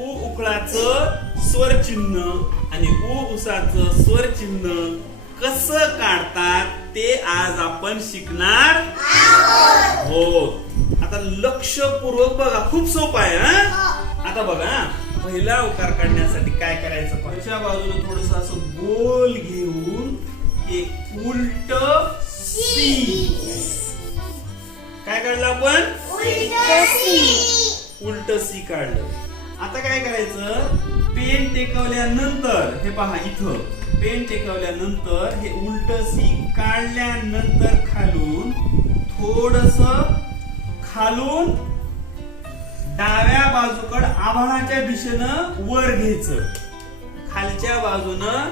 उ उकळाचं स्वर चिन्ह आणि उ उसाचं स्वर चिन्ह कसं काढतात ते आज आपण शिकणार हो आता लक्षपूर्वक बघा खूप सोपं आहे हा? आता बघा. पहिला उकार काढण्यासाठी काय करायचं पहिल्या बाजूला थोडस असं गोल घेऊन एक उलट सी. काय काढलं आपण? उलट सी काढलं. आता काय करायचं? पेन टेकवल्यानंतर हे पहा इथं. पेन टेकवल्यानंतर हे उलट सी काढल्यानंतर खालून थोडस खालून डाव्या बाजूकड आभाळाच्या दिशेनं वर घ्यायचं. खालच्या बाजूनं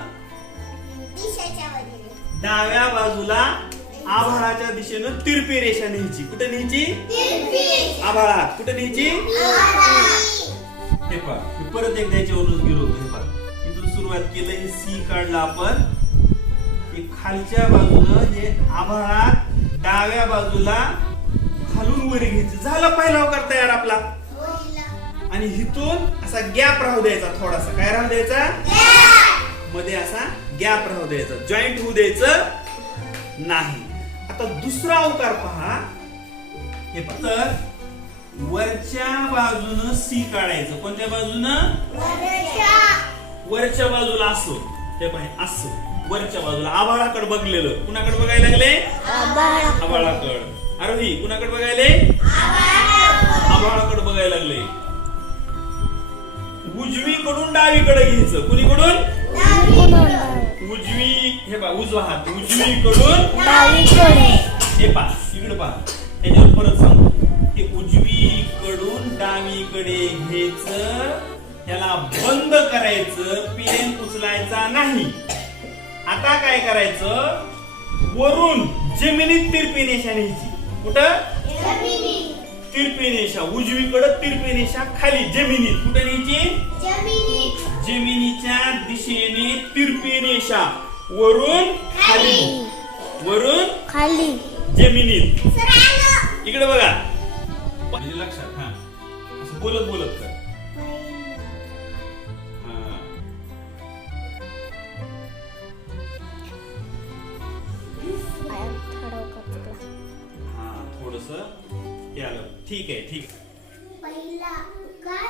डाव्या बाजूला आभाळाच्या दिशेनं तिरपी रेषा न्यायची. कुठे न्यायची? आभाळात. कुठे न्यायची? मी परत एकदा याच्यावरूनच गेलो होतो हे पहा. इथून सुरुवात केलं हे सी काढलं आपण. हे खालच्या बाजूला हे आभाळात डाव्या बाजूला खालून वर घ्यायचं. झालं पहिला अवकार तयार आपला. आणि इथून असा गॅप राहू द्यायचा थोडासा. काय राहू द्यायचा? मध्ये असा गॅप राहू द्यायचा. जॉईंट होऊ द्यायचं नाही. आता दुसरा अवकार पहा. हे फक्त तर वरच्या बाजूनं सी काढायचं. कोणत्या बाजूनं? वरच्या. बाजूला असो. हे पाहिजे असं. वरच्या बाजूला. आभाळाकडे बघलेलं. कुणाकडे बघायला लागले? आभाळाकड. आरोही कुणाकडे बघायले? आभाळाकडे. बघायला लागले. उजवीकडून डावीकडे घ्यायचं. कुणीकडून? उजवी हे पहा उजवा हात. उजवीकडून हे पहा इकडे पहा. डावीकडे घ्यायचं त्याला बंद करायचं पेन उचलायचा नाही. आता काय करायचं? वरून जमिनीत तिरपी रेषा न्यायची. कुठं? तिरपी रेषा. उजवीकडं तिरपी रेषा खाली जमिनीत. कुठं न्यायची? जमिनीच्या दिशेने तिरपी रेषा. वरून खाली. वरून खाली. जमिनीत. इकडे बघा. म्हणजे लक्षात हा. बोलत बोलत कर हा. थोडस आलं ठीक आहे ठीक आहे. पहिला उकार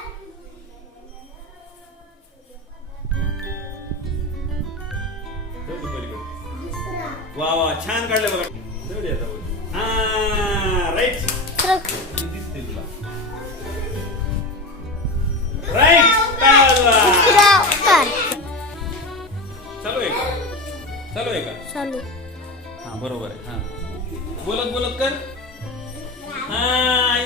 जाऊ दे पलीकडे. दुसरा वा वा छान काढलं बघा जाऊ दे आता चालू आहे का? चालू. हा बरोबर आहे हा. बोलत बोलत कर. हा